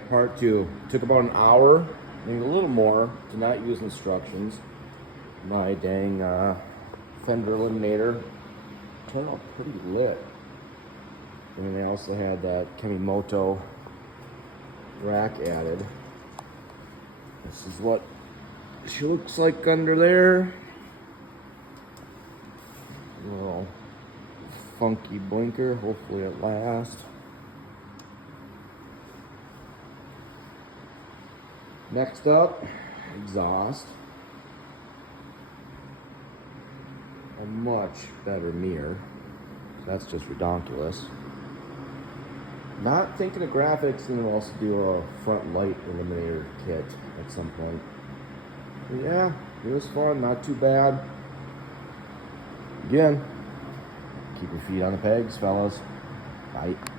right, part two. Took about an hour, maybe a little more, to not use instructions. My dang fender eliminator turned out pretty lit. And then they also had that Kemimoto rack added. This is what she looks like under there. A little funky blinker, hopefully it lasts. Next up, exhaust. A much better mirror. That's just redonkulous. Not thinking of graphics, and we'll also do a front light eliminator kit at some point. But yeah, it was fun, not too bad. Again, keep your feet on the pegs, fellas. Bye.